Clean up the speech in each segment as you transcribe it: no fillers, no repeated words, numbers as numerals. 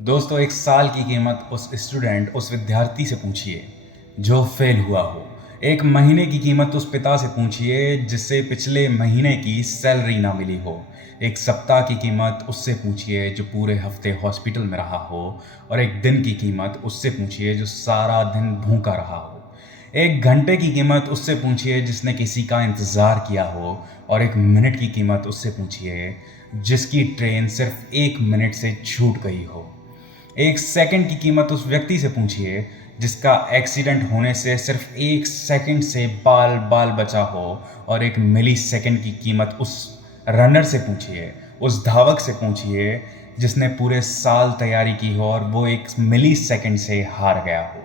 दोस्तों, एक साल की कीमत उस विद्यार्थी से पूछिए जो फेल हुआ हो। एक महीने की कीमत उस पिता से पूछिए जिससे पिछले महीने की सैलरी ना मिली हो। एक सप्ताह की कीमत उससे पूछिए जो पूरे हफ्ते हॉस्पिटल में रहा हो। और एक दिन की कीमत उससे पूछिए जो सारा दिन भूखा रहा हो। एक घंटे की कीमत उससे पूछिए जिसने किसी का इंतज़ार किया हो। और एक मिनट की कीमत उससे पूछिए जिसकी ट्रेन सिर्फ 1 मिनट से छूट गई हो। एक सेकंड की कीमत उस व्यक्ति से पूछिए जिसका एक्सीडेंट होने से सिर्फ 1 सेकंड से बाल बाल बचा हो। और एक मिली सेकंड की कीमत उस रनर से पूछिए, उस धावक से पूछिए जिसने पूरे साल तैयारी की हो और वो 1 मिली सेकंड से हार गया हो।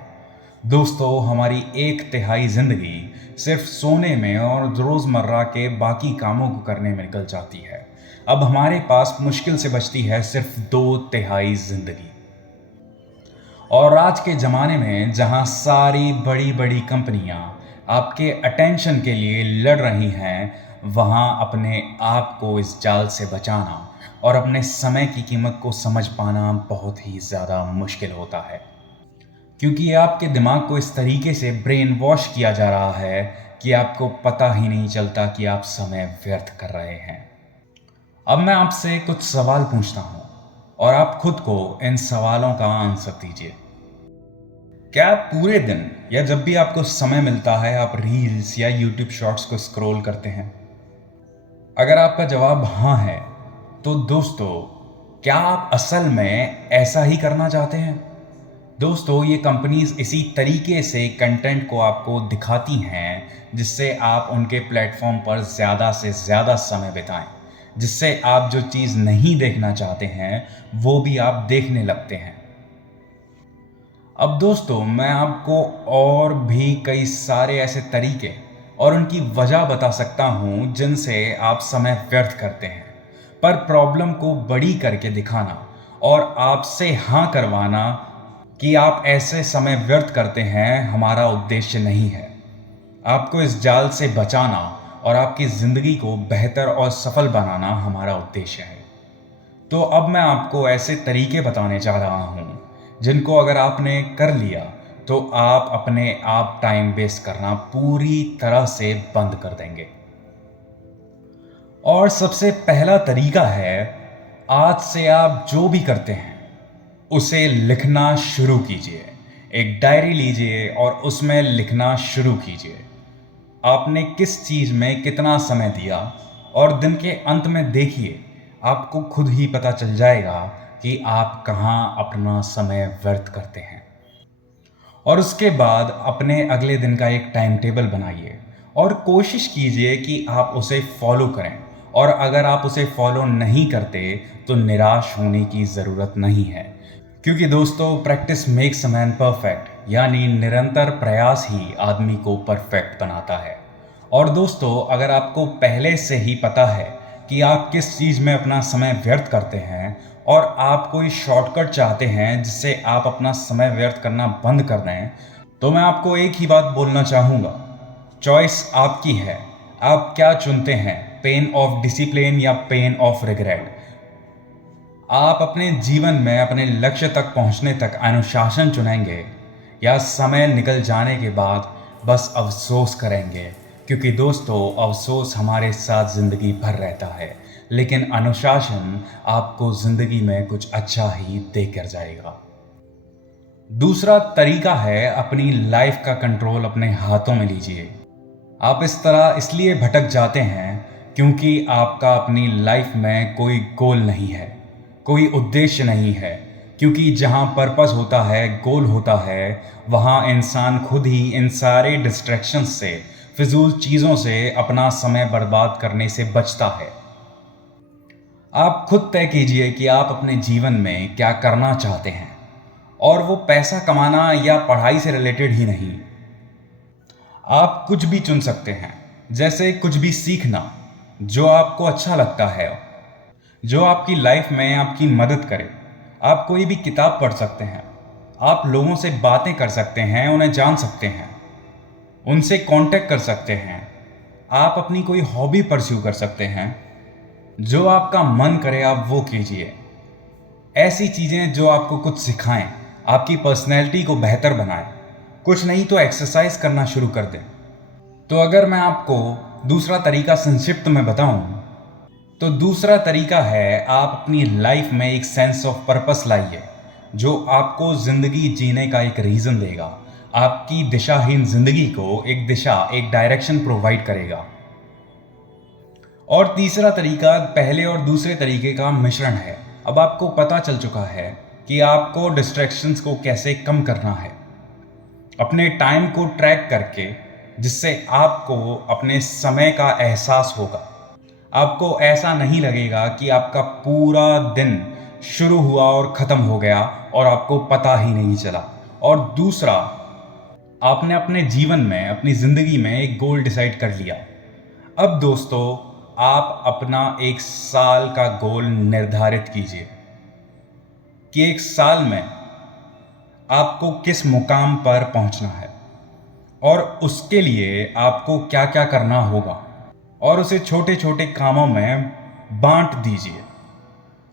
दोस्तों, हमारी 1/3 जिंदगी सिर्फ सोने में और रोजमर्रा के बाकी कामों को करने में निकल जाती है। अब हमारे पास मुश्किल से बचती है सिर्फ 2/3 जिंदगी। और आज के ज़माने में जहाँ सारी बड़ी बड़ी कंपनियाँ आपके अटेंशन के लिए लड़ रही हैं, वहाँ अपने आप को इस जाल से बचाना और अपने समय की कीमत को समझ पाना बहुत ही ज़्यादा मुश्किल होता है। क्योंकि आपके दिमाग को इस तरीके से ब्रेन वॉश किया जा रहा है कि आपको पता ही नहीं चलता कि आप समय व्यर्थ कर रहे हैं। अब मैं आपसे कुछ सवाल पूछता हूँ और आप खुद को इन सवालों का आंसर दीजिए। क्या आप पूरे दिन या जब भी आपको समय मिलता है आप रील्स या यूट्यूब शॉर्ट्स को स्क्रॉल करते हैं? अगर आपका जवाब हाँ है, तो दोस्तों, क्या आप असल में ऐसा ही करना चाहते हैं? दोस्तों, ये कंपनीज इसी तरीके से कंटेंट को आपको दिखाती हैं जिससे आप उनके प्लेटफॉर्म पर ज़्यादा से ज़्यादा समय बिताएं, जिससे आप जो चीज़ नहीं देखना चाहते हैं वो भी आप देखने लगते हैं। अब दोस्तों, मैं आपको और भी कई सारे ऐसे तरीके और उनकी वजह बता सकता हूँ जिनसे आप समय व्यर्थ करते हैं। पर प्रॉब्लम को बड़ी करके दिखाना और आपसे हाँ करवाना कि आप ऐसे समय व्यर्थ करते हैं हमारा उद्देश्य नहीं है। आपको इस जाल से बचाना और आपकी ज़िंदगी को बेहतर और सफल बनाना हमारा उद्देश्य है। तो अब मैं आपको ऐसे तरीके बताने जा रहा हूँ जिनको अगर आपने कर लिया तो आप अपने आप टाइम वेस्ट करना पूरी तरह से बंद कर देंगे। और सबसे पहला तरीका है, आज से आप जो भी करते हैं उसे लिखना शुरू कीजिए। एक डायरी लीजिए और उसमें लिखना शुरू कीजिए। आपने किस चीज़ में कितना समय दिया और दिन के अंत में देखिए, आपको खुद ही पता चल जाएगा कि आप कहाँ अपना समय व्यर्थ करते हैं। और उसके बाद अपने अगले दिन का एक टाइम टेबल बनाइए और कोशिश कीजिए कि आप उसे फॉलो करें। और अगर आप उसे फॉलो नहीं करते तो निराश होने की ज़रूरत नहीं है, क्योंकि दोस्तों, practice makes a man perfect, यानी निरंतर प्रयास ही आदमी को परफेक्ट बनाता है। और दोस्तों, अगर आपको पहले से ही पता है कि आप किस चीज़ में अपना समय व्यर्थ करते हैं और आप कोई शॉर्टकट चाहते हैं जिससे आप अपना समय व्यर्थ करना बंद कर दें, तो मैं आपको एक ही बात बोलना चाहूँगा, चॉइस आपकी है। आप क्या चुनते हैं, पेन ऑफ डिसिप्लिन या पेन ऑफ रिग्रेट? आप अपने जीवन में अपने लक्ष्य तक पहुंचने तक अनुशासन चुनेंगे या समय निकल जाने के बाद बस अफसोस करेंगे? क्योंकि दोस्तों, अफसोस हमारे साथ ज़िंदगी भर रहता है, लेकिन अनुशासन आपको ज़िंदगी में कुछ अच्छा ही दे कर जाएगा। दूसरा तरीका है, अपनी लाइफ का कंट्रोल अपने हाथों में लीजिए। आप इस तरह इसलिए भटक जाते हैं क्योंकि आपका अपनी लाइफ में कोई गोल नहीं है, कोई उद्देश्य नहीं है। क्योंकि जहाँ पर्पस होता है, गोल होता है, वहाँ इंसान खुद ही इन सारे डिस्ट्रैक्शंस से, फिजूल चीज़ों से अपना समय बर्बाद करने से बचता है। आप खुद तय कीजिए कि आप अपने जीवन में क्या करना चाहते हैं, और वो पैसा कमाना या पढ़ाई से रिलेटेड ही नहीं। आप कुछ भी चुन सकते हैं, जैसे कुछ भी सीखना जो आपको अच्छा लगता है, जो आपकी लाइफ में आपकी मदद करे। आप कोई भी किताब पढ़ सकते हैं, आप लोगों से बातें कर सकते हैं, उन्हें जान सकते हैं, उनसे कांटेक्ट कर सकते हैं। आप अपनी कोई हॉबी परस्यू कर सकते हैं। जो आपका मन करे आप वो कीजिए। ऐसी चीज़ें जो आपको कुछ सिखाएं, आपकी पर्सनैलिटी को बेहतर बनाएं। कुछ नहीं तो एक्सरसाइज करना शुरू कर दें। तो अगर मैं आपको दूसरा तरीका संक्षिप्त में बताऊं, तो दूसरा तरीका है आप अपनी लाइफ में एक सेंस ऑफ पर्पस लाइए, जो आपको ज़िंदगी जीने का एक रीज़न देगा, आपकी दिशाहीन ज़िंदगी को एक दिशा, एक डायरेक्शन प्रोवाइड करेगा। और तीसरा तरीका पहले और दूसरे तरीके का मिश्रण है। अब आपको पता चल चुका है कि आपको डिस्ट्रैक्शंस को कैसे कम करना है, अपने टाइम को ट्रैक करके, जिससे आपको अपने समय का एहसास होगा। आपको ऐसा नहीं लगेगा कि आपका पूरा दिन शुरू हुआ और ख़त्म हो गया और आपको पता ही नहीं चला। और दूसरा, आपने अपने जीवन में, अपनी ज़िंदगी में एक गोल डिसाइड कर लिया। अब दोस्तों, आप अपना 1 साल का गोल निर्धारित कीजिए कि 1 साल में आपको किस मुकाम पर पहुंचना है और उसके लिए आपको क्या क्या करना होगा, और उसे छोटे छोटे कामों में बांट दीजिए।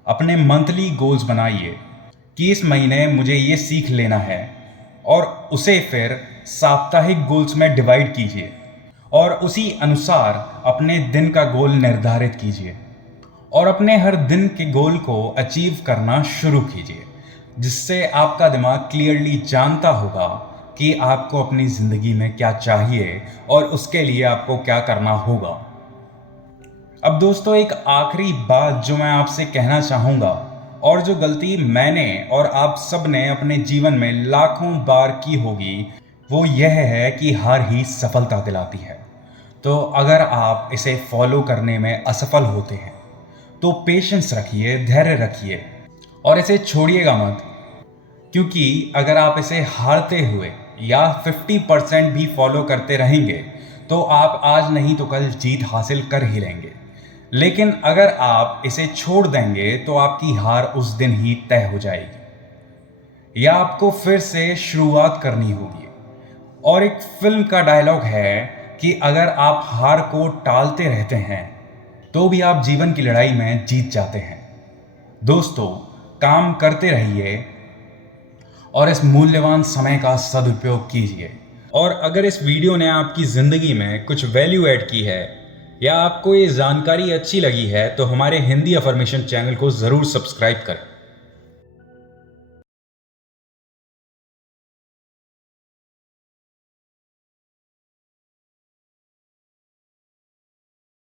अपने मंथली गोल्स बनाइए कि इस महीने मुझे ये सीख लेना है, और उसे फिर साप्ताहिक गोल्स में डिवाइड कीजिए और उसी अनुसार अपने दिन का गोल निर्धारित कीजिए और अपने हर दिन के गोल को अचीव करना शुरू कीजिए, जिससे आपका दिमाग क्लियरली जानता होगा कि आपको अपनी ज़िंदगी में क्या चाहिए और उसके लिए आपको क्या करना होगा। अब दोस्तों, एक आखिरी बात जो मैं आपसे कहना चाहूँगा, और जो गलती मैंने और आप सब ने अपने जीवन में लाखों बार की होगी, वो यह है कि हार ही सफलता दिलाती है। तो अगर आप इसे फॉलो करने में असफल होते हैं तो पेशेंस रखिए, धैर्य रखिए और इसे छोड़िएगा मत, क्योंकि अगर आप इसे हारते हुए या 50% भी फॉलो करते रहेंगे तो आप आज नहीं तो कल जीत हासिल कर ही लेंगे। लेकिन अगर आप इसे छोड़ देंगे तो आपकी हार उस दिन ही तय हो जाएगी, या आपको फिर से शुरुआत करनी होगी। और एक फिल्म का डायलॉग है कि अगर आप हार को टालते रहते हैं तो भी आप जीवन की लड़ाई में जीत जाते हैं। दोस्तों, काम करते रहिए और इस मूल्यवान समय का सदुपयोग कीजिए। और अगर इस वीडियो ने आपकी ज़िंदगी में कुछ वैल्यू ऐड की है या आपको ये जानकारी अच्छी लगी है तो हमारे हिंदी अफर्मेशन चैनल को ज़रूर सब्सक्राइब करें।